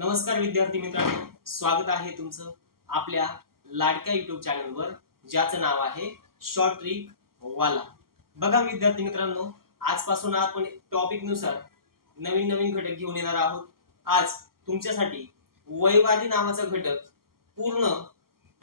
नमस्कार विद्यार्थी मित्रांनो, स्वागत आहे तुमचं आपल्या लाडक्या युट्यूब चॅनलवर, ज्याचं नाव आहे शॉर्ट ट्रिक वाला. बघा विद्यार्थी मित्रांनो, आजपासून आपण टॉपिक नुसार नवीन नवीन घटक घेऊन येणार आहोत. आज तुमच्यासाठी वयवादी नावाचा घटक पूर्ण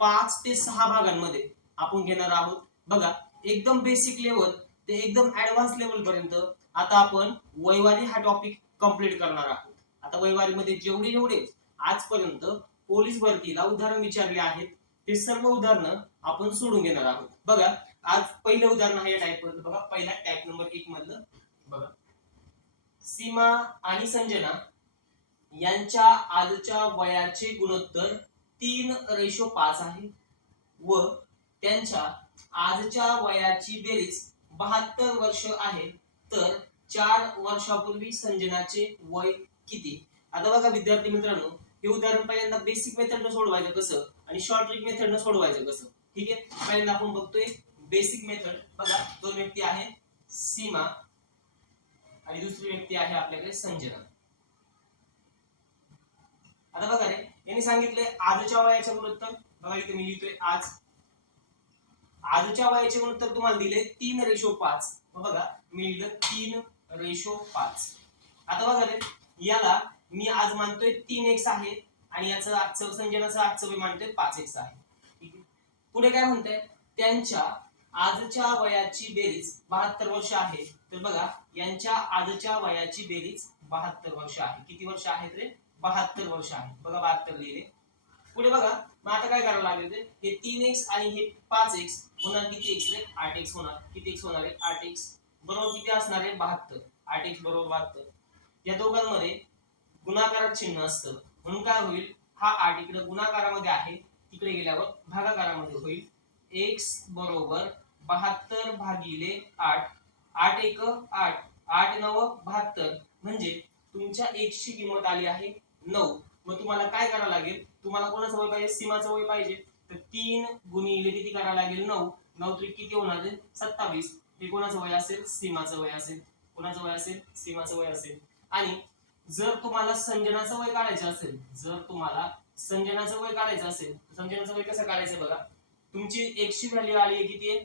5 ते 6 भागांमध्ये आपण घेणार आहोत. बघा, एकदम बेसिक लेवल ते एकदम ऍडव्हान्स लेवल पर्यंत आता आपण वयवादी हा टॉपिक कंप्लीट करणार आहोत. आता वयवारीमध्ये जेवढे जेवढे आजपर्यंत पोलीस भरतीला उदाहरण विचारले आहेत ते सर्व उदाहरणं आपण सोडून घेणार आहोत. बघा, आज पहिलं उदाहरण आहे या टाइप वरचं. बघा, पहिला टाइप नंबर 1 मधलं बघा, सीमा आणि संजना यांच्या आजच्या वयाचे गुणोत्तर 3:5 आहे व त्यांच्या आजच्या वयाची बेरीज 72 वर्ष आहे. तर 4 वर्षापूर्वी संजनाचे वय किती? आता बघा विद्यार्थी मित्रांनो, हे उदाहरण पहिल्यांदा बेसिक मेथडनं सोडवायचं कसं आणि शॉर्ट ट्रिक मेथडनं सोडवायचं कसं. ठीक आहे, पहिल्यांदा आपण बघतोय बेसिक मेथड. बघा, दोन व्यक्ती आहे सीमा आणि दुसरी व्यक्ती आहे आपल्याकडे संजना. आता बघा रे, यांनी सांगितले आजच्या वयाचे गुणोत्तर. बघा इथे मी लिहितोय आजच्या वयाचे गुणोत्तर तुम्हाला दिले 3:5. बघा मी लिहिलं 3:5. आता बघा रे, याला मी आज मानतोय 3x आहे आणि याचं आजचं संजनाचं आजचं मी मानतोय 5x आहे. ठीक आहे, पुढे काय म्हणताय, त्यांच्या आजच्या वयाची बेरीज 72 वर्ष आहे. तर बघा, यांच्या आजच्या वयाची बेरीज 72 वर्ष आहे. किती वर्ष आहेत रे? 72 वर्ष आहे. बघा 72 लिहिले. पुढे बघा, मग आता काय करावं लागेल रे, हे 3x आणि हे 5x होणार किती x रे? 8x होणार. किती x होणार आहे? 8x बरोबर किती असणार आहे? 72. 8x बरोबर 72. या दोघांमध्ये गुणाकारात चिन्ह असतं म्हणून काय होईल, हा 8 इकडे गुणाकारामध्ये आहे, तिकडे गेल्यावर भागाकारामध्ये होईल. x बरोबर 72 भागिले 8. 8 1 8, 8 9 72. म्हणजे तुमच्या x ची किंमत आली आहे 9. मग तुम्हाला काय करावं लागेल, तुम्हाला कोणाचं वय पाहिजे? सीमाचं वय पाहिजे. तर 3 गुणिले किती करावं लागेल? 9. 9 त्रिक किती होणार आहे? 27. हे कोणाचं वय असेल? सीमाचं वय असेल. कोणाचं वय असेल? सीमाचं वय असेल. आणि जर तुम्हाला संजनाचं वय काढायचं असेल, संजनाचं वय कसं काढायचं? बघा, तुमची x ची व्हॅल्यू आली आहे किती आहे?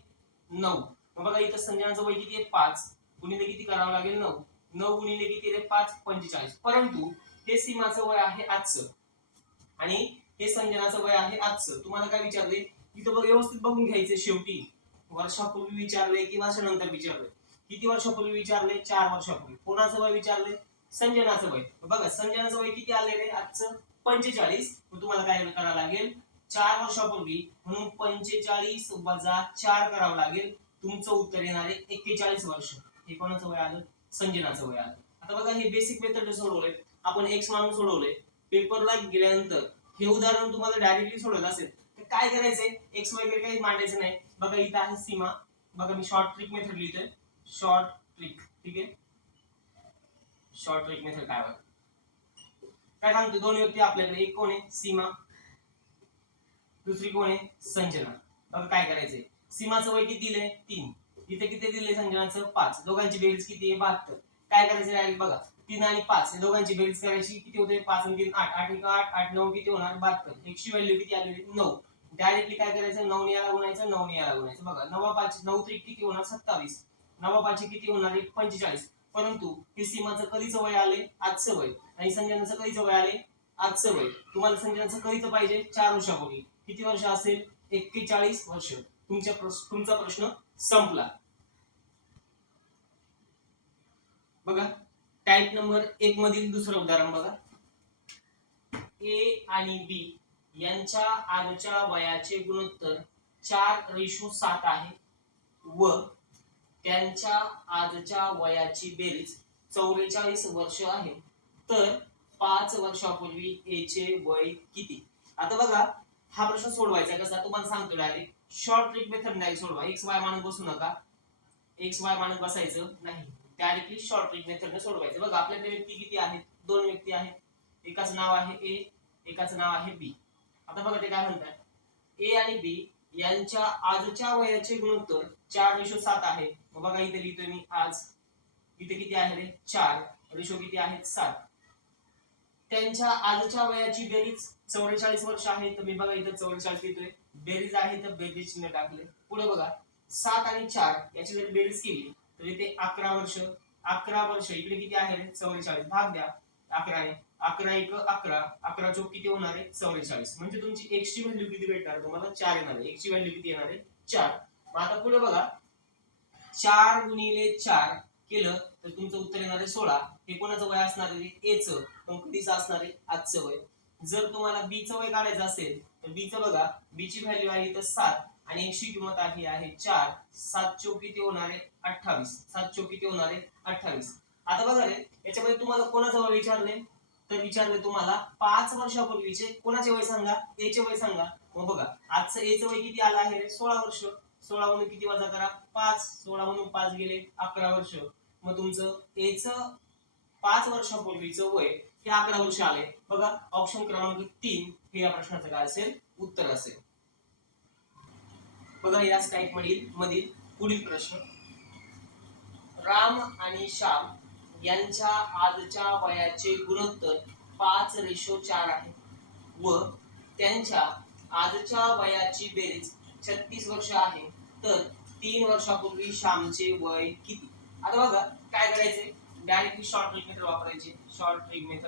9. मग बघा इथं संजनाचं वय किती आहे? 5 गुणिले किती करावं लागेल? 9. 9 गुणिले किती आहे? 5 45. परंतु हे सीमाचं वय आहे आजचं आणि हे संजनाचं वय आहे आजचं. तुम्हाला काय विचारले इथं बघ, व्यवस्थित बघून घ्यायचे. शेवटी वर्षापूर्वी विचारले की वर्षानंतर विचारले? किती वर्षापूर्वी विचारले? 4 वर्षापूर्वी. कोणाचं वय विचारले? संजनाचं वय. बघा, संजनाचं वय किती आले रे आजचं? 45. मग तुम्हाला काय करावं लागेल? 4 वर्षापूर्वी म्हणून 45 वजा 4 करावं लागेल. तुमचं उत्तर येणार आहे 41 वर्ष. हे कोणाचं वय आलं? संजनाचं वय आलं. आता बघा, हे बेसिक मेथड सोडवलंय आपण, x मानून सोडवलंय. पेपरला गेल्यानंतर हे उदाहरण तुम्हाला डायरेक्टली सोडवलं असेल तर काय करायचंय, x वगैरे काही मांडायचं नाही. बघा इथं आहे सीमा. बघा मी शॉर्ट ट्रिक मेथड लिहितोय. Short trick. ठीक आहे, शॉर्ट ट्रिक मेथड काय सांगतो? दोन व्यक्ती आपल्याकडे, एक कोण आहे? सीमा, दुसरी कोण आहे? संजना. बघा काय करायचंय, सीमाचं वय किती दिलंय? 3. इथे किती दिले? संजनाचं 5. दोघांची बेरीज किती आहे? 72. काय करायचं डायरेक्ट? बघा, 3 आणि 5 दोघांची बेरीज करायची. किती होते? 5 आणि 3 8. 8 1 8, 8 9 किती होणार? 72. x ची व्हॅल्यू किती आली? 9. डायरेक्टली काय करायचं? 9 ने याला गुणायचं, 9 ने याला गुणायचं. बघा 9 5 9 त्रिक किती होणार? 27. 9 5 किती होणार? 45. परंतु हे सीमाचं कधीचं वय आले? आजचं वय. आणि संजनाचं कधीचं वय आले? आजचं वय. तुम्हाला संजनाचं कधीचं पाहिजे? 4 वर्षापूर्वी. किती वर्ष असेल? 41 वर्ष. तुमचा प्रश्न संपला. बघा, टाइप नंबर 1 मधील दुसरं उदाहरण बघा, ए आणि बी यांच्या आजच्या वयाचे गुणोत्तर 4:7 आहे व त्यांच्या आजच्या वयाची बेरीज 44 वर्ष आहे. तर 5 वर्षापूर्वी ए चे वय किती? आता बघा, हा प्रश्न सोडवायचा कसा तुम्हाला सांगतो. डायरेक्ट शॉर्ट ट्रिक मेथड नाही सोडवा. एक्स वाय मानत बसू नका, एक्स वाय मानत बसायचं नाही, डायरेक्टली शॉर्ट ट्रिक मेथडने सोडवायचं. बघा आपल्याकडे व्यक्ती किती आहेत? 2 व्यक्ती आहेत. एकाचं नाव आहे ए, एकाचं नाव आहे बी. आता बघा ते काय म्हणतात, ए आणि बी यांच्या आजच्या वयाचे गुणोत्तर 4:7 आहे. मग बघा इथे लिहितोय मी आज. इथे किती आहे रे? 4. रेशो किती आहेत? 7. त्यांच्या आजच्या वयाची बेरीज 44 वर्ष आहे. तर मी बघा इथं 44 लिहितोय, बेरीज आहे तर बेरीज चिन्ह टाकले. पुढे बघा 7 आणि 4 याची जर बेरीज केली तर इथे 11 वर्ष. 11 वर्ष इकडे किती आहे रे 44, भाग द्या 11 ने. 11 एक 11, 11 चौक किती होणार आहे 44. म्हणजे तुमची x ची व्हॅल्यू किती भेटणार तुम्हाला 4 येणार आहे. x ची व्हॅल्यू किती येणार आहे 4. मग आता पुढे बघा 4 गुणिले 4 केलं तर तुमचं उत्तर येणार आहे 16. हे कोणाचं वय असणार आहे ए चं, पण कधीच असणार आहे आजचं वय. जर तुम्हाला बी चं वय काढायचं असेल तर बी चं बघा, बी ची व्हॅल्यू आहे इथं 7 आणि x ची किंमत आहे 4. 7 चौक किती होणार आहे 28. 7 चौक किती होणार आहे 28. आता बघा रे याच्यामध्ये तुम्हाला कोणाचं वय विचारले, तर विचारले तुम्हाला 5 वर्षापूर्वीचे कोणाचे वय सांगा, ए चे वय सांगा. मग बघा आजचं ए चं वय किती आलं आहे रे 16 वर्ष. 16 म्हणून किती वजा करा 5, 16 म्हणून 5 गेले 11 वर्ष. मग तुमचं ए चं 5 वर्षापूर्वीचं वय हे 11 वर्ष आले. बघा ऑप्शन क्रमांक 3 हे या प्रश्नाचं काय असेल उत्तर असेल. बघा याच टाइप मधील पुढील प्रश्न, राम आणि श्याम यांच्या आजच्या वयाचे गुणोत्तर 5:4 आहे व त्यांच्या आजच्या वयाची बेरीज 36 वर्ष आहे. तर 3 वर्षापूर्वी श्यामचे वय किती. आता बघा काय करायचे, डायरेक्टली शॉर्ट ट्रिक मेथड वापरायची. शॉर्ट ट्रिक मेथड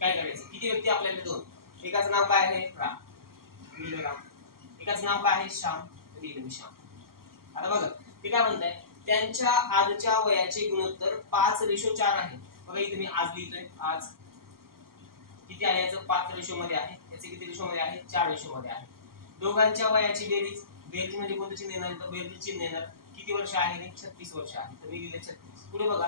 काय करायचं, किती व्यक्ती आपल्याकडे दोन, एकाचं नाव काय आहे राम, राम, एकाचं नाव काय आहे श्याम, श्याम. आता बघा ते काय म्हणताय, त्यांच्या आजच्या वयाचे गुणोत्तर 5:4 आहे. बघा इथे मी आज लिहितोय, आज किती आहे याचं 5 मध्ये आहे, याचे किती रेशो मध्ये आहे 4 रेशो मध्ये आहे. दोघांच्या वयाची बेरीज, बेरीज म्हणजे कोणतं चिन्ह येणार तर बेरीज चिन्ह येणार. किती वर्ष आहे 36 वर्ष आहे, तर मी लिहिले 36. पुढे बघा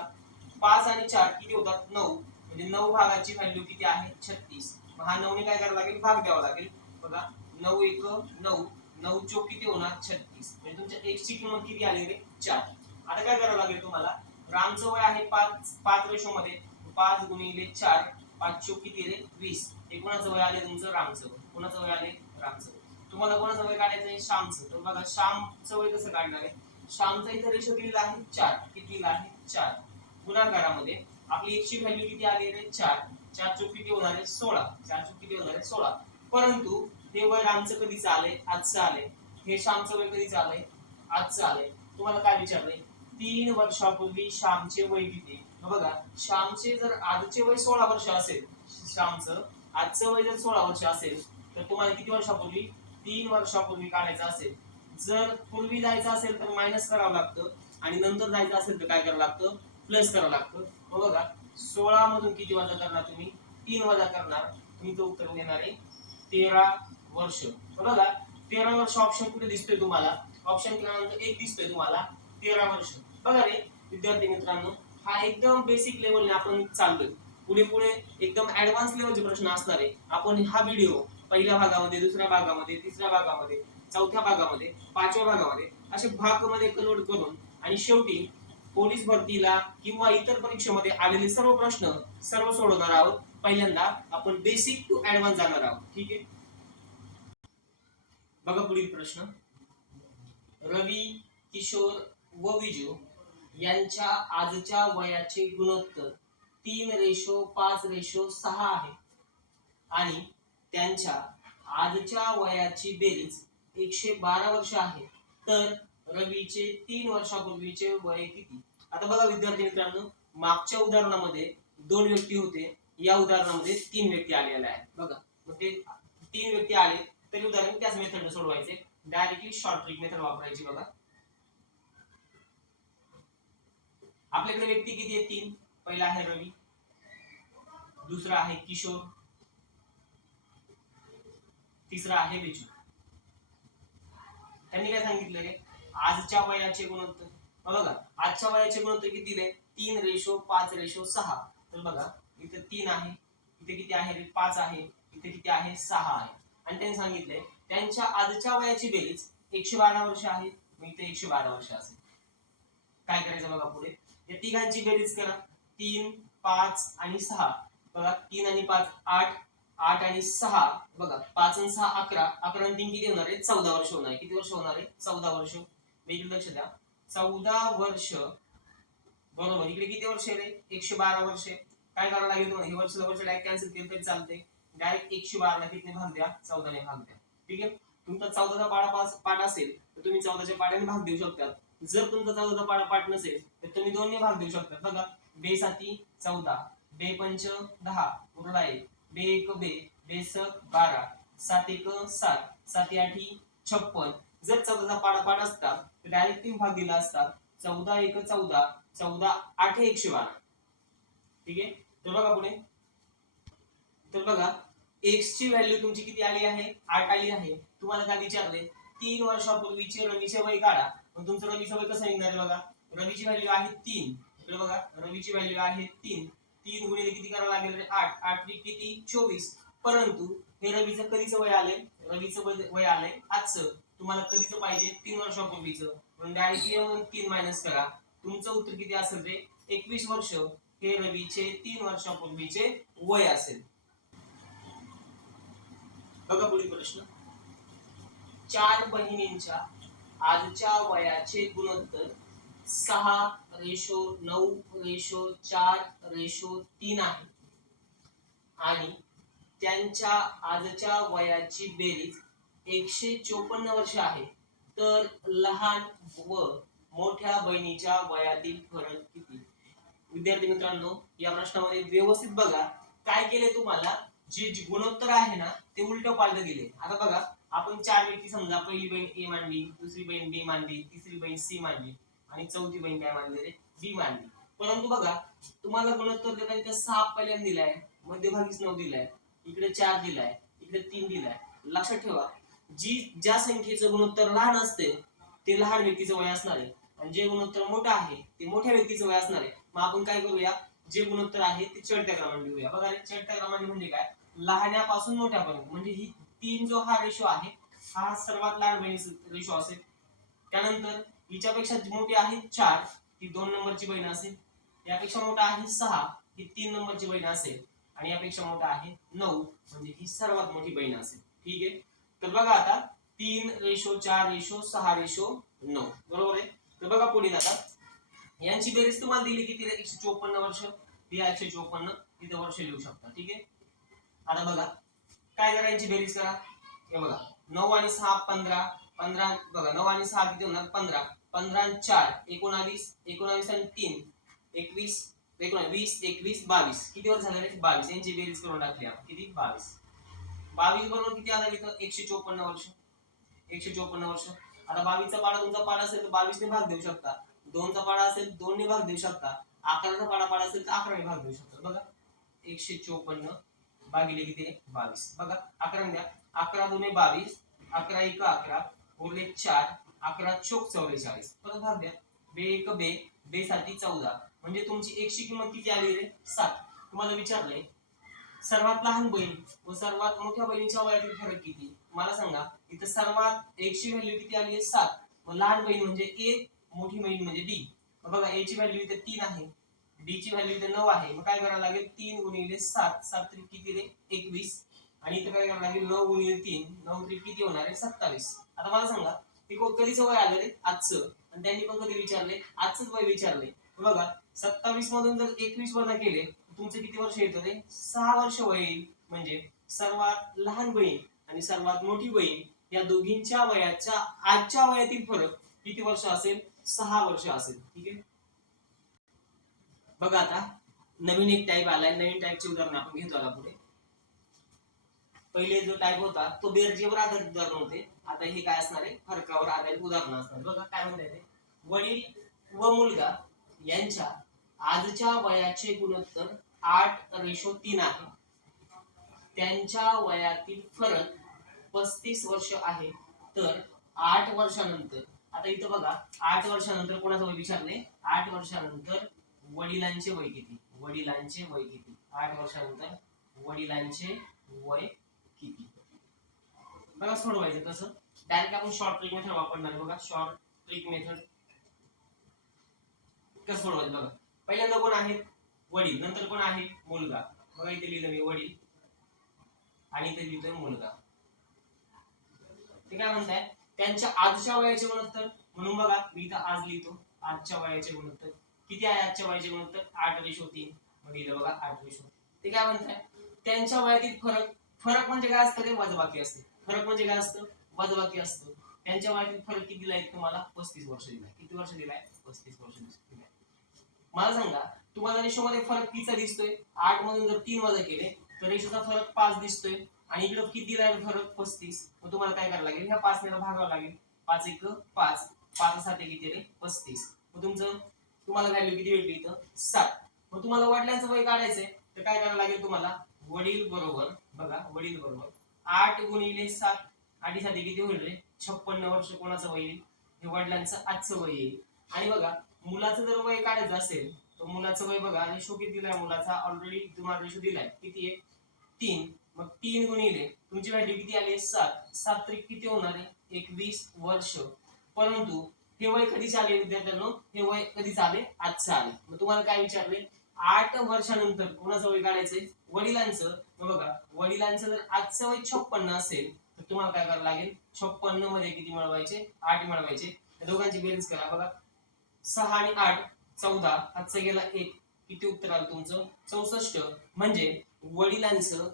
5 आणि 4 किती होतात 9, म्हणजे 9 भागाची व्हॅल्यू किती आहे 36. मग हा 9 ने काय करावं लागेल भाग द्यावा लागेल. बघा 9 एक 9, 9 चौक किती होणार 36, म्हणजे तुमच्या x ची किंमत किती आली रे 4. आता काय करावं लागेल तुम्हाला, रामचं वय आहे 5 रेशो मध्ये, 5 गुणिले 4, 5 चौक किती रे 20. हे कोणाचं वय आले तुमचं रामचं वय. कोणाचं वय आले रामचं वय. तुम्हाला कोणाचं वय काढायचं आहे श्यामचं. तर बघा श्यामचं वय कसं काढणार आहे, श्यामचा इथं रेशो दिलेला आहे 4, किती दिलेला आहे 4. गुणाकारामध्ये आपली x ची व्हॅल्यू किती आली रे 4, 4 चौक किती होणार आहे 16, 4 चौक किती होणार आहे 16. परंतु हे वय रामचं कधीच आलंय आजचं आलंय, हे श्यामचं वय कधीच आलंय आजचं आलंय. तुम्हाला काय विचारलंय 3 वर्षापूर्वी श्यामचे वय किती. बघा श्यामचे जर आजचे वय 16 वर्ष असेल, श्यामचं आजचं वय जर 16 वर्ष असेल तर तुम्हाला किती वर्षापूर्वी 3 वर्षापूर्वी काढायचं असेल. जर पूर्वी जायचं असेल तर मायनस करावं लागतं आणि नंतर जायचं असेल तर काय करावं लागतं प्लस करावं लागतं. बघा 16 मधून किती वजा करणार तुम्ही 3 वजा करणार, तुमचं उत्तर देणार आहे 13 वर्ष. बघा 13 वर्ष ऑप्शन कुठे दिसतोय तुम्हाला, ऑप्शन क्रमांक 1 दिसतोय तुम्हाला 13 वर्ष. बघा रे विद्यार्थी मित्रांनो, हा एकदम बेसिक लेवलने आपण चाललोय. पुढे पुढे एकदम ऍडव्हान्स लेवलचे प्रश्न असणार आहे. आपण हा व्हिडिओ पहिल्या भागामध्ये, दुसऱ्या भागामध्ये, तिसऱ्या भागामध्ये, चौथ्या भागामध्ये, 5व्या भागामध्ये असे भागामध्ये कन्वर्ट करून आणि शेवटी पोलीस भरतीला किंवा इतर परीक्षेमध्ये आलेले सर्व प्रश्न सर्व सोडवणार आहोत. पहिल्यांदा आपण बेसिक टू ऍडव्हान्स जाणार आहोत. ठीक आहे, बघा पुढील प्रश्न, रवी, किशोर व विजू यांच्या आजच्या वयाचे गुणोत्तर 3:5:6 आहे आणि त्यांच्या आजच्या वयाची बेरीज 112 वर्ष आहे. तर रवीचे 3 वर्षापूर्वीचे वय किती. आता बघा विद्यार्थी मित्रांनो, मागच्या उदाहरणामध्ये 2 व्यक्ती होते, या उदाहरणामध्ये 3 व्यक्ती आलेल्या आहेत. बघा मग ते 3 व्यक्ती आले तरी उदाहरण त्याच मेथडने सोडवायचे, डायरेक्टली शॉर्ट ट्रिक मेथड वापरायची. बघा आपल्याकडे व्यक्ती किती आहेत 3. पहिला आहे रवी, दुसरा आहे किशोर, तिसरा आहे विजू. त्यांनी काय सांगितलंय आजच्या वयाचे गुणोत्तर. बघा आजच्या वयाचे गुणोत्तर किती दिले 3:5:6. तर बघा इथे 3 आहे, इथे किती आहे 5 आहे, इथे किती आहे 6 आहे. आणि त्यांनी सांगितलंय त्यांच्या आजच्या वयाची बेरीज 112 वर्ष आहे. मग इथे 112 वर्ष असेल. काय करायचं बघा पुढे, या तिघांची बेरीज करा 3, 5 आणि 6. बघा 3 आणि 5 8, 8 आणि 6 बघा 5 आणि 6 11, 11 आणि 3 किती होणार आहे 14 वर्ष होणार आहे. किती वर्ष होणार आहे 14 वर्ष. वेगळं लक्ष द्या, 14 वर्ष बरोबर. इकडे किती वर्ष आहे रे? 112 वर्ष. काय करावं लागेल तुम्हाला? हे वर्ष डायरेक्ट कॅन्सल केलं तरी चालते. डायरेक्ट 112 ला किती भाग द्या? 14 ने भाग द्या. ठीक आहे. तुमचा 14चा पाठ असेल तर तुम्ही 14च्या पाड्याने भाग देऊ शकता. जर तुमचा 14चा पाठ नसेल तर तुम्ही 2 ने भाग देऊ शकता. बघा, बे 7 14, बे 5 10 उरला 1, बे 1 बे, बे 6 12, 7 1 7, 7 8 56. जर 14चा पाठ असता तर डायरेक्ट 3 भाग दिला असता. 14 1 14, 14 8 112. ठीक आहे. तर बघा पुढे. तर बघा, एक्स ची व्हॅल्यू तुमची किती आली आहे? 8 आली आहे. तुम्हाला काय विचारले? 3 वर्षापूर्वीचे रवीचे वय काढा. मग तुमचं रवीचं वय कसं निघणार आहे? बघा, रवीची व्हॅल्यू आहे 3. इकडे बघा, रवीची व्हॅल्यू आहे 3. 3 गुणिले किती करावं लागेल? 8. 8 किती? 24. परंतु हे रवीचं कधीचं वय आलंय? रवीचं वय आलंय आजचं. तुम्हाला कधीचं पाहिजे? 3 वर्षापूर्वीचं. म्हणून डायरेक्ट 3 मायनस करा. तुमचं उत्तर किती असेल रे? 21 वर्ष हे रवीचे 3 वर्षापूर्वीचे वय असेल. बघा पुढील प्रश्न. 4 बहिणींच्या आजच्या वयाचे गुणोत्तर 6:9:4:3 आहे आणि त्यांच्या आजच्या वयाची बेरीज 154 वर्ष आहे. तर लहान व मोठ्या बहिणीच्या वयातील फरक किती? विद्यार्थी मित्रांनो, या प्रश्नामध्ये व्यवस्थित बघा. काय केले तुम्हाला? जे गुणोत्तर आहे ना ते उलट पालट दिले. आता बघा, आपण 4 व्यक्ती समजा, पहिली बहीण ए मानली, दुसरी बहीण बी मानली, तिसरी बहीण सी मानली आणि चौथी बहीण काय मानली रे? बी मानली. परंतु बघा, तुम्हाला गुणोत्तर देताना इथे 6 पहिल्यांदा दिलाय, मध्यभागीच 9 दिलाय, इकडे 4 दिलाय, इकडे 3 दिलाय. लक्षात ठेवा, ज्या संख्येचं गुणोत्तर लहान असते ते लहान व्यक्तीचं वय असणार आहे आणि जे गुणोत्तर मोठं आहे ते मोठ्या व्यक्तीचं वय असणार आहे. मग आपण काय करूया? जे गुणोत्तर आहे ते चढत्या क्रमाने लिहूया. बघा, चढत्या क्रमाने म्हणजे काय? लहान्यापासून मोठ्यापर्यंत. म्हणजे ही 3 जो हा रेशो आहे हा सर्वात लहान बहिणीचा रेशो असेल. त्यानंतर हिच्यापेक्षा मोठी आहे 4, ही 2 नंबरची बहीण असेल. यापेक्षा मोठा आहे 6, ही 3 नंबरची बहीण असेल. आणि यापेक्षा मोठा आहे 9, म्हणजे ही सर्वात मोठी बहीण असेल. ठीक आहे. तर बघा आता 3:4:6:9 बरोबर आहे. तर बघा पुढे आता यांची बेरीज तुम्हाला दिली किती? 154 वर्ष. ही 154 इथे वर्ष लिहू शकता. ठीक आहे. आता बघा काय करा, यांची बेरीज करा. हे बघा, 9 आणि 6 15, 15 बघा, 9 आणि 6 किती होणार? 15, 15 आणि 4 19, 19 आणि 3 21, 20 21 22. किती वर्ष झाले? 22. यांची बेरीज करून टाकली आपण. किती? 22. 22 बरोबर किती आला इथं? 154 वर्ष. 154 वर्ष. आता 22चा पाडा तुमचा पाडा असेल तर 22 ने भाग देऊ शकता. 2चा पाडा असेल 2 ने भाग देऊ शकता. 11चा पाडा असेल तर 11 ने भाग देऊ शकता. बघा, 154 भागिले किती? 22. बघा, 11 द्या. 11 2 22, 11 1 11, उरले 4, 11 चोक 44. परत भाग द्या. बे 1 बे, बे 7 14. म्हणजे तुमची एक्सची किंमत किती आली रे? 7. तुम्हाला विचारलंय सर्वात लहान बहीण व सर्वात मोठ्या बहिणीच्या वयातील फरक किती? मला सांगा. इथं सर्वात एक्सची व्हॅल्यू किती आली आहे? 7. मग लहान बहीण म्हणजे ए, मोठी बहीण म्हणजे डी. बघा, ए ची व्हॅल्यू इथे 3 आहे, डी ची व्हॅल्यू इथे 9 आहे. मग काय करायला लागेल? 3 गुणिले 7, 7 त्रिक किती रे? 21. आणि इथे काय करायला लागेल? 9 गुणिले 3, 9 त्रिक किती होणार आहे? 27. आता मला सांगा, हे कधीचं वय आलं रे? आजचं. आणि त्यांनी पण कधी विचारले? आजच वय विचारले. बघा, 27 मधून जर 21 वजा केले तुमचं किती वर्ष येतं रे? 6 वर्ष वय येईल. म्हणजे सर्वात लहान बहीण आणि सर्वात मोठी बहीण या दोघींच्या वयाच्या आजच्या वयातील फरक किती वर्ष असेल? 6 वर्ष असेल. ठीक आहे. बघा, आता नवीन एक टाईप आलाय. नवीन टाईपचे उदाहरण आपण घेतो आता पुढे. पहिले जो टाईप होता तो बेरजेवर आधारित उदाहरण होते. आता हे काय असणार आहे? फरकावर आधारित उदाहरण असणार. बघा काय म्हणतात ते. वडील व मुलगा यांच्या आजच्या वयाचे गुणोत्तर 8:3 आहे. त्यांच्या वयातील फरक 35 वर्ष आहे. तर 8 वर्षानंतर, आता इथं बघा 8 वर्षानंतर कोणाचं वय विचारले? 8 वर्षानंतर वडिलांचे वय किती? वडिलांचे वय किती? 8 वर्षानंतर वडिलांचे वय किती? बघा, सोडवायचं कसं? डायरेक्ट आपण शॉर्ट ट्रिक मेथड वापरणार आहे. बघा, शॉर्ट ट्रिक मेथड कसं सोडवायचं? बघा, पहिल्यांदा कोण आहे? वडील. नंतर कोण आहे? मुलगा. बघा, इथे लिहिलं मी वडील आणि इथे लिहितोय मुलगा. ते काय म्हणताय? त्यांच्या आजच्या वयाचे गुणोत्तर. म्हणून बघा, मी इथं आज लिहितो आजच्या वयाचे गुणोत्तर. किती आहे आजच्या वयाचे गुणोत्तर 8:3. मग इथं बघा 8:3. ते काय म्हणताय त्यांच्या वयातील फरक. फरक म्हणजे काय असतं रे वजबाकी असते. फरक म्हणजे काय असतं वजबाकी असतं. त्यांच्या वयातील फरक किती दिलाय तुम्हाला 35 वर्ष दिलाय. किती वर्ष दिलाय 35 वर्ष दिलाय. मला सांगा तुम्हाला रेशोमध्ये फरक कितीचा दिसतोय 8 मधून जर 3 वजा केले तर रेशोचा फरक 5 दिसतोय आणि इकडे किती दिलाय फरक 35. मग तुम्हाला काय करायला लागेल ह्या 5 ने भागावं लागेल. 5 1 5 5 7 किती रे 35. मग तुमचं तुम्हाला व्हॅल्यू किती भेटली इथं 7. मग तुम्हाला वडिलांचं वय काढायचंय तर काय करायला लागेल तुम्हाला वडील बरोबर बघा वडील बरोबर 8 गुणिले 7 8 7 किती होईल रे 56 वर्ष कोणाचं वय येईल हे वडिलांचं आजचं वय येईल. आणि बघा मुलाचं जर वय काढायचं असेल तर मुलाचं वय बघा रेशो किती दिलाय मुलाचा ऑलरेडी तुम्हाला रेशो दिलाय किती आहे 3. मग 3 गुणिले तुमची व्हॅल्यू किती आली 7. 7 त्रिक किती होणार आहे 21 वर्ष. परंतु हे वय कधी आले विद्यार्थ्यांनो हे वय कधी आले आजचं आले. मग तुम्हाला काय विचारले 8 वर्षानंतर कोणाचं वय काढायचंय वडिलांचं. मग बघा वडिलांचं जर आजचं वय 56 असेल तर तुम्हाला काय करावं लागेल 56 मध्ये किती मिळवायचे 8 मिळवायचे. दोघांची बेरीज करा बघा 6 आणि 8 14. आजचा गेला 1 किती उत्तर आलं तुमचं 64. म्हणजे वडिलांचं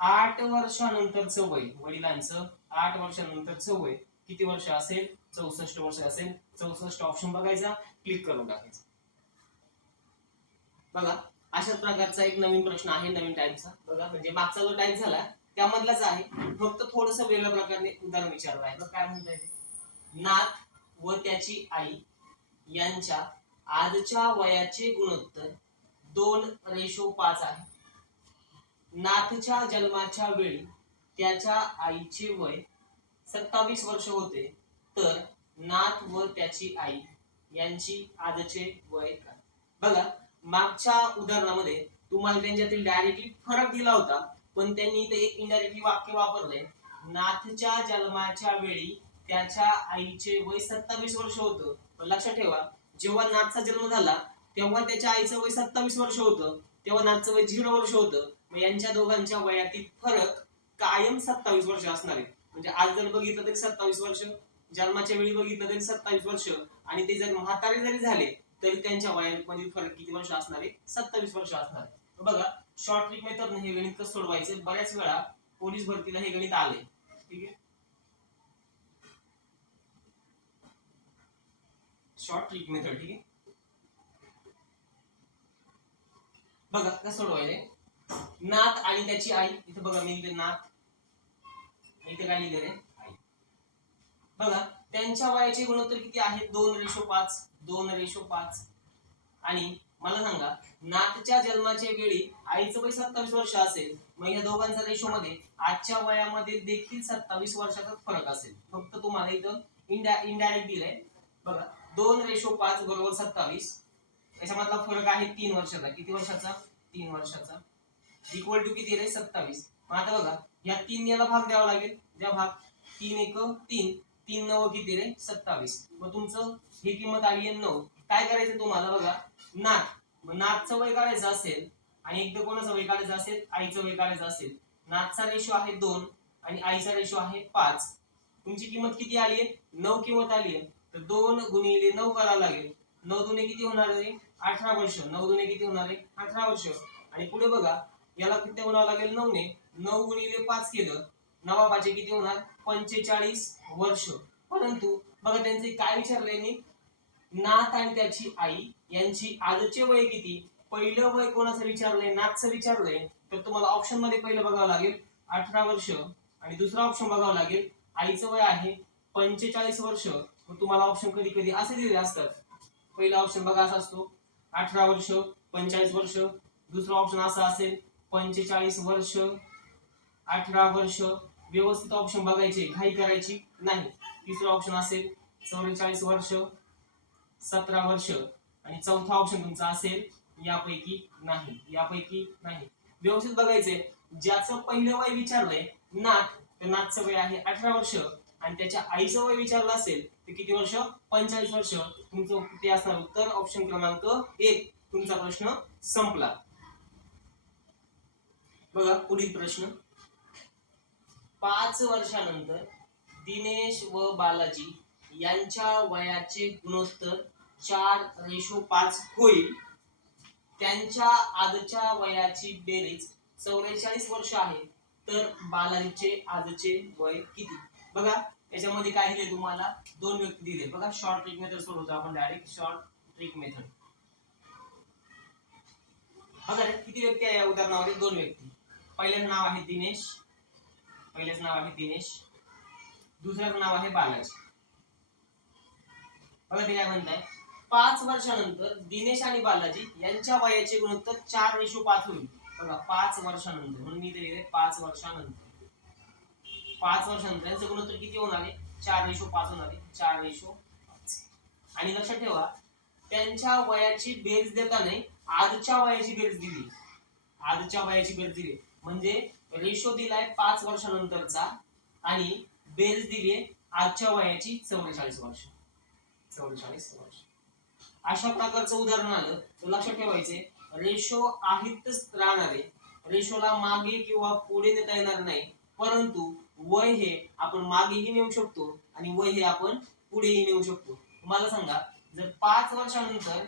8 वर्षानंतरचं वय वडिलांचं 8 वर्षानंतरचं वय किती वर्ष असेल 64 वर्ष असेल. 64 ऑप्शन बघायचा क्लिक करून टाकायचा. बघा अशाच प्रकारचा एक नवीन प्रश्न आहे नवीन टाईपचा. बघा म्हणजे मागचा जो टाईप झाला त्यामधलाच आहे फक्त थोडस वेगळ्या प्रकारे उदाहरण विचारलं आहे. काय म्हणताय नाथ व त्याची आई यांच्या आजच्या वयाचे गुणोत्तर 2:5 आहे. नाथच्या जन्माच्या वेळी त्याच्या आईचे वय 27 वर्ष होते तर नाथ व त्याची आई यांची आजचे वय काय. बघा मागच्या उदाहरणामध्ये तुम्हाला त्यांच्यातील डायरेक्टली फरक दिला होता पण त्यांनी इथे एक इनडायरेक्टली वाक्य वापरलंय नाथच्या जन्माच्या वेळी त्याच्या आईचे वय 27 वर्ष होतं. लक्षात ठेवा जेव्हा नाथचा जन्म झाला तेव्हा त्याच्या आईचं वय 27 वर्ष होतं तेव्हा नाथचं वय 0 वर्ष होतं. मग यांच्या दोघांच्या वयातील फरक कायम 27 वर्ष असणार आहे. म्हणजे आज जर बघितलं तरी 27 वर्ष जन्माच्या वेळी बघितलं तरी 27 वर्ष आणि ते जर म्हातारे जरी झाले तरी त्यांच्या वयामध्ये फरक किती वर्ष असणार आहे 27 वर्ष असणार आहे. बघा शॉर्ट ट्रिक मेथड हे गणित कसं सोडवायचं बऱ्याच वेळा पोलीस भरतीला हे गणित आले. ठीक आहे शॉर्ट ट्रिक मेथड. ठीक आहे बघा कसं सोडवायचे नाथ आणि त्याची आई. इथे बघा मी इथे नाथ इथे काय लिहिले रे आई. बघा त्यांच्या वयाचे गुणोत्तर किती आहेत 2:5 2:5. आणि मला सांगा नाथच्या जन्माच्या वेळी आईचं वय 27 वर्ष असेल मग या दोघांचा रेशो मध्ये आजच्या वयामध्ये देखील 27 वर्षाचा फरक असेल. फक्त तुम्हाला इथं इनडायरेक्ट दिलंय बघा 2:5 बरोबर 27. याच्यामधला फरक आहे 3 वर्षाचा. किती वर्षाचा 3 वर्षाचा इक्वल टू किती रे 27. मग आता बघा या 3 याला भाग द्यावा लागेल. द्या भाग 3 1 3 3 9 किती रे 27. मग तुमचं ही किंमत आली आहे 9. काय करायचं तुम्हाला बघा नाथ नाथचं वय काढायचं असेल आणि एकदा कोणाचं वय काढायचं असेल आईचं वय काढायचं असेल. नाथचा रेशो आहे 2 आणि आईचा रेशो आहे 5. तुमची किंमत किती आली आहे 9 किंमत आली आहे तर 2 गुणिले 9 करावं लागेल. 9 दुने किती होणार आहे 18 वर्ष. 9 दुने किती होणार आहे 18 वर्ष. आणि पुढे बघा याला किती म्हणावं लागेल 9 ने 9 गुणिले 5 केलं 9 5 किती होणार 45 वर्ष. परंतु बघा त्यांचे काय विचारले नाथ आणि त्याची आई यांची आजचे वय किती. पहिलं वय कोणाचं विचारलंय नाथचं विचारलंय तर तुम्हाला ऑप्शन मध्ये पहिलं बघावं लागेल 18 वर्ष आणि दुसरा ऑप्शन बघावं लागेल आईचं वय आहे 45 वर्ष. मग तुम्हाला ऑप्शन कधी कधी असे दिलेले असतात. पहिला ऑप्शन बघा असा असतो 18 वर्ष 45 वर्ष. दुसरा ऑप्शन असा असेल 45 वर्ष 18 वर्ष. व्यवस्थित ऑप्शन बघायचे घाई करायची नाही. तिसरा ऑप्शन असेल 44 वर्ष 17 वर्ष आणि चौथा ऑप्शन तुमचा असेल यापैकी नाही. यापैकी नाही. व्यवस्थित बघायचे ज्याचं पहिलं वय विचारलंय नाथ तर नाथचं वय आहे 18 वर्ष आणि त्याच्या आईचं वय विचारलं असेल तर किती वर्ष 45 वर्ष. तुमचं किती असणार उत्तर ऑप्शन क्रमांक 1. तुमचा प्रश्न संपला. बघा पुढील प्रश्न 5 वर्षानंतर दिनेश व बालाजी यांच्या वयाचे गुणोत्तर 4:5 होईल त्यांच्या आजच्या वयाची बेरीज 44 वर्ष आहे तर बालाजीचे आजचे वय किती? बघा याच्यामध्ये काय दिले तुम्हाला दोन व्यक्ती दिले बघा शॉर्ट ट्रिक मेथड सोडवतो आपण डायरेक्ट शॉर्ट ट्रिक मेथड बघा किती व्यक्ती आहे या उदाहरणामध्ये दोन व्यक्ती पहिल्याचं नाव आहे दिनेश दुसऱ्याचं नाव आहे बालाजी बघा ते काय म्हणताय 5 वर्षानंतर दिनेश आणि बालाजी यांच्या वयाचे गुणोत्तर 4:5 होईल बघा 5 वर्षानंतर म्हणून मी इथे लिहिले 5 वर्षानंतर यांचं गुणोत्तर किती होणार आहे 4:5 होणार आहे 4:5 आणि लक्षात ठेवा त्यांच्या वयाची बेरीज देताना आजच्या वयाची बेरीज दिली म्हणजे रेशो दिलाय 5 वर्षानंतरचा आणि बेरीज दिलीये आजच्या वयाची 44 वर्ष अशा प्रकारचं उदाहरण आलं तर लक्षात ठेवायचे रेशो आहेतच राहणारे रेशोला मागे किंवा पुढे नेता येणार नाही परंतु वय हे आपण मागेही नेऊ शकतो आणि वय हे आपण पुढेही नेऊ शकतो तुम्हाला सांगा जर 5 वर्षानंतर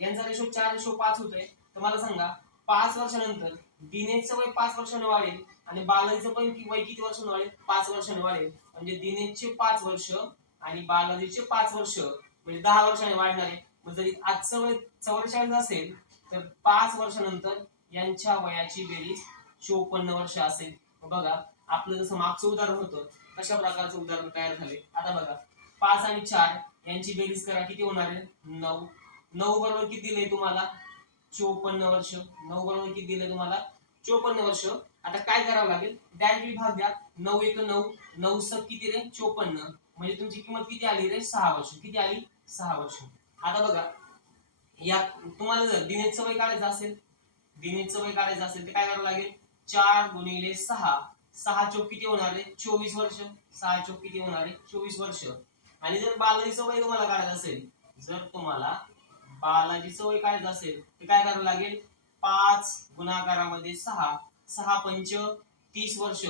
यांचा रेशो 4:5 होतोय तर मला सांगा 5 वर्षानंतर दिनेशचं वय 5 वर्षाने वाढेल आणि बालाजीचं पण वय किती वर्षाने वाढेल 5 वर्षाने वाढेल म्हणजे दिनेशचे 5 वर्ष आणि बालाजीचे 5 वर्ष म्हणजे 10 वर्षाने वाढणार आहे मग जरी आजचं वय 44 असेल तर 5 वर्षानंतर यांच्या वयाची बेरीज 54 वर्ष असेल बघा आपलं जसं मागचं उदाहरण होतं तशा प्रकारचं उदाहरण तयार झाले आता बघा 5 आणि 4 यांची बेरीज करा किती होणार आहे 9 बरोबर किती दिले तुम्हाला 54 वर्ष 9 बरोबर किती दिले तुम्हाला 54 वर्ष आता काय करावं लागेल डायरेक्टली भाग द्या 9 × 9 9 × किती रे 54 म्हणजे तुमची किंमत किती आली रे 6 वर्ष किती आली 6 वर्ष आता बघा या तुम्हाला जर दिनेशचं वय काढायचं असेल तर काय करावं लागेल 4 × 6 6 चोक किती होणार आहे 24 वर्ष 6 चोक किती होणार आहे 24 वर्ष आणि जर बालाजीचं वय तुम्हाला काढायचं असेल तर काय करावं लागेल 5 गुणाकारामध्ये 6 6 पंच 30 वर्ष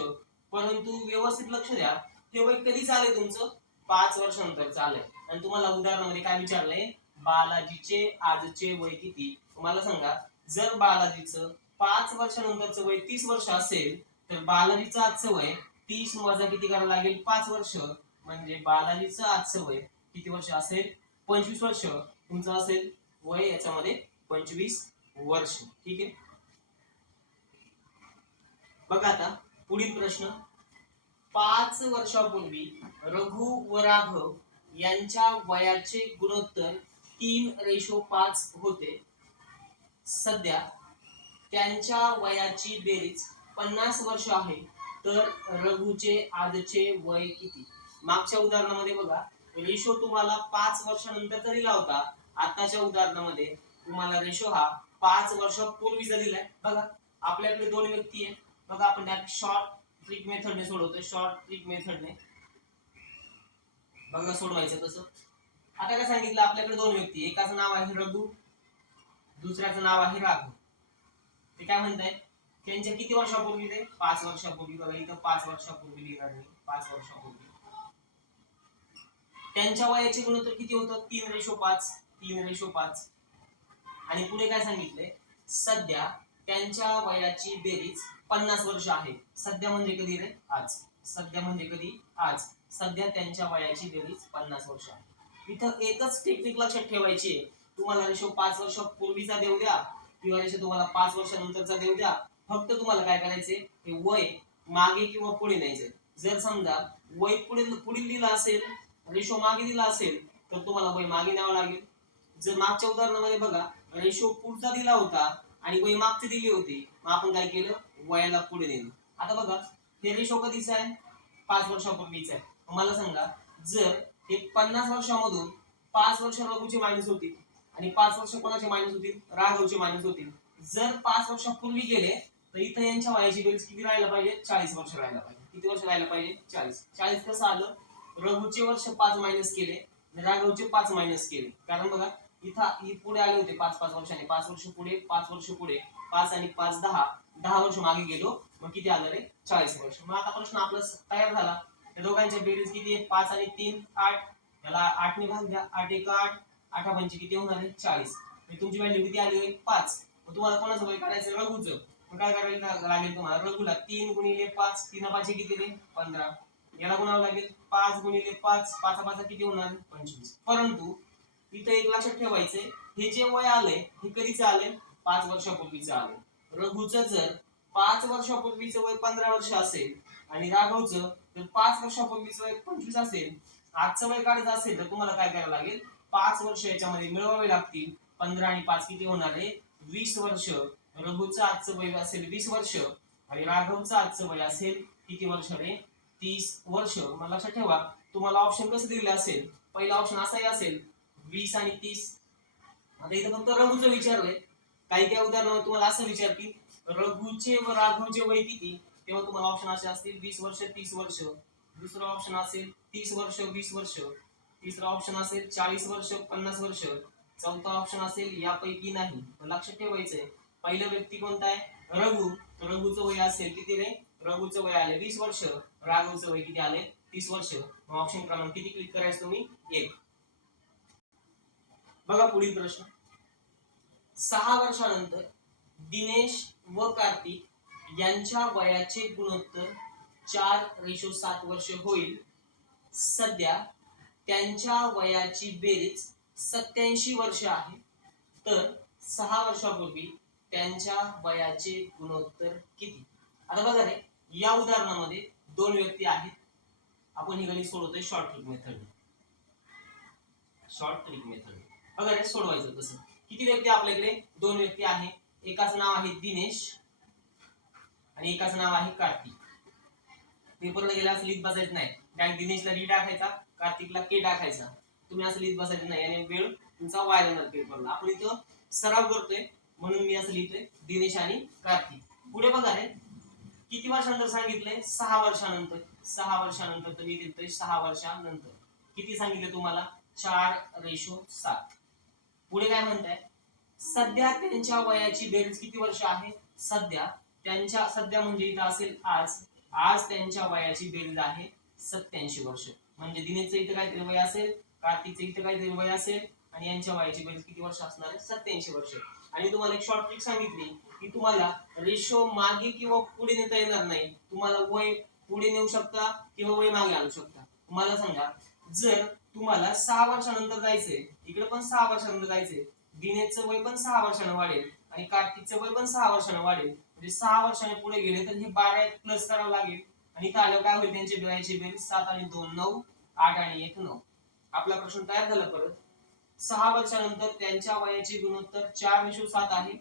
परंतु व्यवस्थित लक्ष द्या हे वय कधी चालेल तुमचं 5 वर्षानंतर चालेल आणि तुम्हाला उदाहरणामध्ये काय विचारलंय बालाजीचे आजचे वय किती तुम्हाला सांगा जर बालाजीचं 5 वर्षानंतरचं वय 30 वर्ष असेल तर बालाजीचं आजचं वय 30 वजा किती करावं लागेल 5 वर्ष म्हणजे बालाजीचं आजचं वय किती वर्ष असेल 25 वर्ष तुमचं असेल वय याच्यामध्ये 25 वर्ष ठीक आहे बघा आता पुढील प्रश्न 5 वर्षापूर्वी रघु व राघव यांच्या वयाचे गुणोत्तर 3:5 होते सध्या त्यांच्या वयाची बेरीज 50 वर्ष आहे तर रघुचे आजचे वय किती मागच्या उदाहरणामध्ये बघा रेशो तुम्हाला 5 वर्षानंतरचा दिला होता आताच्या उदाहरणामध्ये तुम्हाला रेशो हा 5 वर्षापूर्वीचा दिलाय बघा आपल्याकडे दोन व्यक्ती आहेत बघा आपण त्या शॉर्ट ट्रिक मेथडने सोडवतोय शॉर्ट ट्रिक मेथडने बघा सोडवायचं कसं आता काय सांगितलं आपल्याकडे दोन व्यक्ती एकाचं नाव आहे रघु दुसऱ्याचं नाव आहे राघव ते काय म्हणताय त्यांच्या किती वर्षापूर्वी ते 5 वर्षापूर्वी बघा इथं 5 वर्षापूर्वी लिहिणार मी 5 वर्षापूर्वी त्यांच्या वयाचे गुणोत्तर किती होतं 3:5 आणि पुढे काय सांगितलंय सध्या त्यांच्या वयाची बेरीज 50 वर्ष आहे सध्या म्हणजे कधी रे आज सध्या त्यांच्या वयाची बेरीज 50 वर्ष आहे इथं एकच टेक्निक लक्षात ठेवायची आहे तुम्हाला रेशो 5 वर्षापूर्वीचा देऊ द्या किंवा रेशो तुम्हाला 5 वर्षानंतरचा देऊ द्या फक्त तुम्हाला काय करायचंय हे वय मागे किंवा पुढे न्यायचंय जर समजा वय पुढील लिहिलं असेल रेशो मागे दिला असेल तर तुम्हाला वय मागे न्यावं लागेल जर मागच्या उदाहरणामध्ये बघा रेशो पुढचा दिला होता आणि वय मागची दिली होती मग आपण काय केलं वयाला पुढे नेलं आता बघा हे रेशो कधीच आहे 5 वर्षापूर्वीच आहे मला सांगा जर हे 50 वर्षामधून 5 वर्ष रघुचे मायनस होतील आणि 5 वर्ष कोणाचे मायनस होतील राघवचे मायनस होतील जर 5 वर्षापूर्वी गेले तर इथं यांच्या वयाची बेरीज किती राहायला पाहिजे 40 वर्ष राहायला पाहिजे किती वर्ष राहायला पाहिजे 40 कसं आलं रघुचे वर्ष 5 मायनस केले राघवचे 5 मायनस केले कारण बघा इथं ही पुढे आले होते 5 वर्षांनी 5 वर्ष पुढे 5 वर्ष पुढे 5 आणि 5 10 वर्ष मागे गेलो मग किती आलं रे 40 वर्ष मग आता प्रश्न आपला तयार झाला त्या दोघांच्या बेरीज किती आहे 5 आणि 3 8 याला 8 ने भाग द्या 8 × 8 8 पंचे किती होणार आहे 40. म्हणजे तुमची व्हॅल्यू किती आली होईल 5. मग तुम्हाला कोणाचं वय काढायचं रघुचं. मग काय करायला लागेल तुम्हाला रघुला 3 गुणिले 5 3 5 किती रे 15. याला गुणावं लागेल 5 गुणिले 5 5 5 किती होणार 25. परंतु इथं एक लक्षात ठेवायचंय हे जे वय आलंय हे कधीच आले 5 वर्षापूर्वीच आले. रघुचं जर 5 वर्षापूर्वीचं वय 15 वर्ष असेल आणि राघवचं जर 5 वर्षापूर्वीचं वय 25 असेल. आजचं वय काढायचं असेल तर तुम्हाला काय करायला लागेल 5 वर्ष याच्यामध्ये मिळवावे लागतील. 15 आणि 5 किती होणार आहे 20 वर्ष. रघुचं आजचं वय असेल 20 वर्ष आणि राघवचं आजचं वय असेल किती वर्ष रे 30 वर्ष. मग लक्षात ठेवा तुम्हाला ऑप्शन कसं दिले असेल. पहिला ऑप्शन असाही असेल 20 आणि 30. आता इथं फक्त रघुचं विचारलंय. काही उदाहरणार्थ तुम्हाला असं विचारतील रघुचे व राघवचे वय किती तेव्हा तुम्हाला ऑप्शन असे असतील 20 वर्ष 30 वर्ष. दुसरा ऑप्शन असेल 30 वर्ष 20 वर्ष. तिसरा ऑप्शन असेल 40 वर्ष 50 वर्ष. चौथा ऑप्शन असेल यापैकी नाही. लक्षात ठेवायचंय पहिला व्यक्ती कोणता आहे रघु. रघुचं वय असेल किती रे रघुचं वय आले 20 वर्ष. राघवचं वय किती आले 30 वर्ष. मग ऑप्शन क्रमांक किती क्लिक करायचं तुम्ही 1. बघा पुढील प्रश्न. 6 वर्षानंतर दिनेश व कार्तिक यांच्या वयाचे गुणोत्तर 4:7 वर्ष होईल. सध्या त्यांच्या वयाची बेरीज 87 वर्ष आहे. तर 6 वर्षापूर्वी त्यांच्या वयाचे गुणोत्तर किती. आता बघा रे या उदाहरणामध्ये 2 व्यक्ती आहेत. आपण ही गणित सोडवतोय शॉर्ट ट्रिक मेथड. बघा रे सोडवायचं कसं. किती व्यक्ती आपल्याकडे 2 व्यक्ती आहे. एकाचं नाव आहे दिनेश आणि एकाचं नाव आहे कार्तिक. पेपरला गेला असं लिहित बसायचं नाही. डायरेक्ट दिनेशला डी टाकायचा कार्तिकला के टाकायचा. तुम्ही असं लिहित बसायचं नाही आणि वेळ तुमचा वाया जाणार पेपरला. आपण इथं सराव करतोय म्हणून मी असं लिहितोय दिनेश आणि कार्तिक. पुढे बघा रे किती वर्षानंतर सांगितलंय 6 वर्षानंतर. 6 वर्षानंतर तर मी लिहितोय 6 वर्षानंतर. किती सांगितलं तुम्हाला 4:7. पुढे काय म्हणताय सध्या त्यांच्या वयाची बेरीज किती वर्ष आहे. सध्या म्हणजे इथं असेल आज त्यांच्या वयाची बेरीज आहे 87 वर्ष. म्हणजे दिनेशचं इथं काहीतरी वय असेल कार्तिकचं इथं काहीतरी वय असेल आणि यांच्या वयाची बेरीज किती वर्ष असणार आहे 87 वर्ष. आणि तुम्हाला एक शॉर्ट ट्रिक सांगितली की तुम्हाला रेशो मागे किंवा पुढे नेता येणार नाही. तुम्हाला वय पुढे नेऊ शकता किंवा वय मागे आणू शकता. तुम्हाला सांगा जर तुम्हाला 6 वर्षानंतर जायचंय इकडे पण 6 वर्षानंतर जायचंय. दिनेशचं वय पण 6 वर्षानं वाढेल आणि कार्तिकचं वय पण 6 वर्षानं वाढेल. म्हणजे 6 वर्षाने पुढे गेले तर हे 12 प्लस करावं लागेल आणि इथं आल्यावर काय होईल त्यांची वयाची बेरीज 7 आणि 2 9 8 आणि 1 9. आपला प्रश्न तयार झाला. परत 6 वर्षानंतर त्यांच्या वयाची गुणोत्तर 4:7 आहे.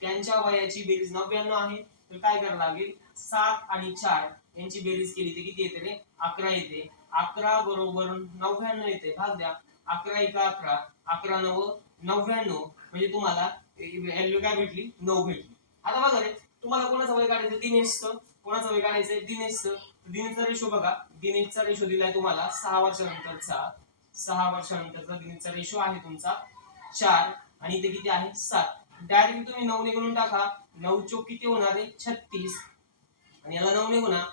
त्यांच्या वयाची बेरीज 99 आहे. तर काय करावं लागेल 7 आणि 4 यांची बेरीज केली तर किती येते रे 11 येते. 11 बरोबर 99 येते. भाग द्या 11 × 11 11 9 99 म्हणजे तुम्हाला व्हॅल्यू काय भेटली 9 भेटली. आता बघा रे तुम्हाला कोणाचं वय काढायचं दिनेशचं. कोणाचं वय काढायचंय दिनेशचं. दिनेशचा रेशो बघा. दिनेशचा रेशो दिलाय तुम्हाला 6 वर्षानंतरचा. 6 वर्षानंतरचा दिनेशचा रेशो आहे तुमचा 4 आणि इथे किती आहे 7. डायरेक्ट तुम्ही 9 ने गुणून टाका. 9 चोक किती होणार आहे 36 आणि याला 9 ने गुणा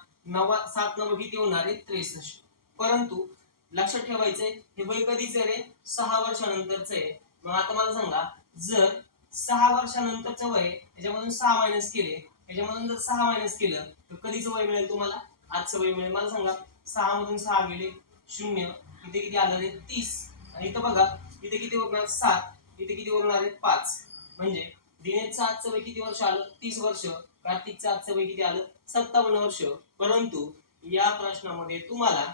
7 9 किती होणार आहे 63. परंतु लक्षात ठेवायचंय हे वय कधीच आहे रे 6 वर्षानंतरचं आहे. मग आता मला सांगा जर 6 वर्षानंतरचं वय याच्यामधून 6 मायनस केले याच्यामधून जर 6 मायनस केलं तर कधीचं वय मिळेल तुम्हाला आजचं वय मिळेल. मला सांगा 6 मधून 6 गेले 0. इथे किती आलं रे 30 आणि इथं बघा इथे किती उरणार 7. इथे किती उरणार आहे 5. म्हणजे दिनेशचं आजचं वय किती वर्ष आलं 30 वर्ष. कार्तिकचं आजचं वय किती आलं 57 वर्ष. परंतु या प्रश्नामध्ये तुम्हाला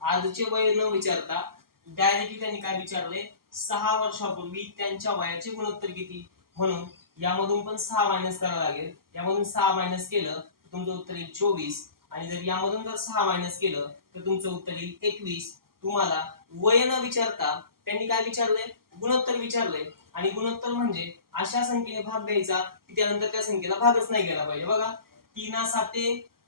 आजचे वय न विचारता डायरेक्टली त्यांनी काय विचारले 6 वर्षापूर्वी त्यांच्या वयाचे गुणोत्तर किती. म्हणून यामधून पण 6 मायनस करावं लागेल. यामधून 6 मायनस केलं तर तुमचं उत्तर येईल 24 आणि जर यामधून जर 6 मायनस केलं तर तुमचं उत्तर येईल 21. तुम्हाला वय न विचारता त्यांनी काय विचारलंय गुणोत्तर विचारलंय आणि गुणोत्तर म्हणजे अशा संख्येने भाग द्यायचा की त्यानंतर त्या संख्येला भागच नाही केला पाहिजे. बघा 3 7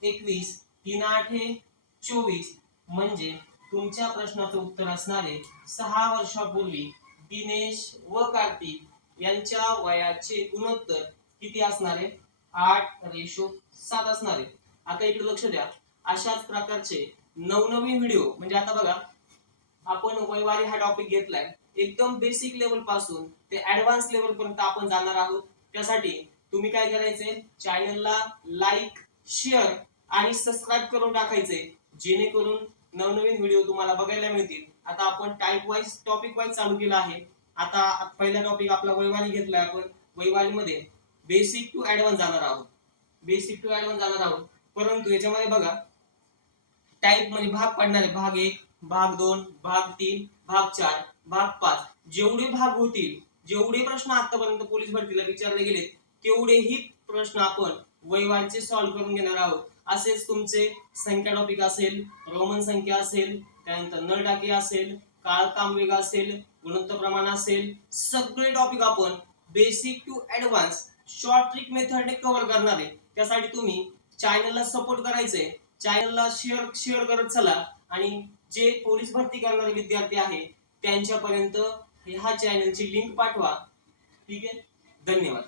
21 3 8 24 म्हणजे तुमच्या प्रश्नाचं उत्तर असणारे 6 वर्षापूर्वी दिनेश व कार्तिक यांच्या वयाचे गुणोत्तर किती असणारे 8:7 असणारे. आता इकडे लक्ष द्या अशाच प्रकारचे नवनवीन व्हिडिओ म्हणजे आता बघा आपण वयवारी हा टॉपिक घेतलाय एकदम बेसिक लेवल पासून ते ऍडव्हान्स लेवल पर्यंत आपण जाणार आहोत. त्यासाठी तुम्ही काय करायचंय, चॅनलला लाईक, शेअर आणि सबस्क्राईब करून टाकायचे, जेणेकरून नवनवीन व्हिडिओ तुम्हाला बघायला मिळतील. आता आपण टाइप वाईज टॉपिक वाईज चालू केलं आहे. आता पहिला टॉपिक आपला वैवाहिक घेतलाय आपण. वैवाहिकमध्ये बेसिक टू ऍडव्हान्स जाणार आहोत. बेसिक टू ऍडव्हान्स जाणार आहोत. परंतु याच्यामध्ये बघा टाइप मध्ये भाग पडणार आहे. भाग 1, भाग 2, भाग 3, भाग 4, भाग 5. जेवढे भाग होतील, जेवढे प्रश्न आतापर्यंत पोलीस भरतीला विचारले गेले, तेवढेही प्रश्न आपण वैवाहिकचे सॉल्व्ह करून घेणार आहोत. असेच तुमचे संख्या टॉपिक असेल, रोमन संख्या असेल, त्यानंतर नळ टाकी असेल, काळ कामवेग असेल, गुणोत्तर प्रमाण असेल, सगळे टॉपिक आपण basic to advance short trick मेथडने कव्हर करणार आहे. त्यासाठी तुम्ही चॅनलला सपोर्ट करायचंय, चॅनलला शेअर करत चला आणि जे पोलीस भरती करणारे विद्यार्थी आहे त्यांच्यापर्यंत ह्या चॅनलची लिंक पाठवा. ठीक आहे, धन्यवाद.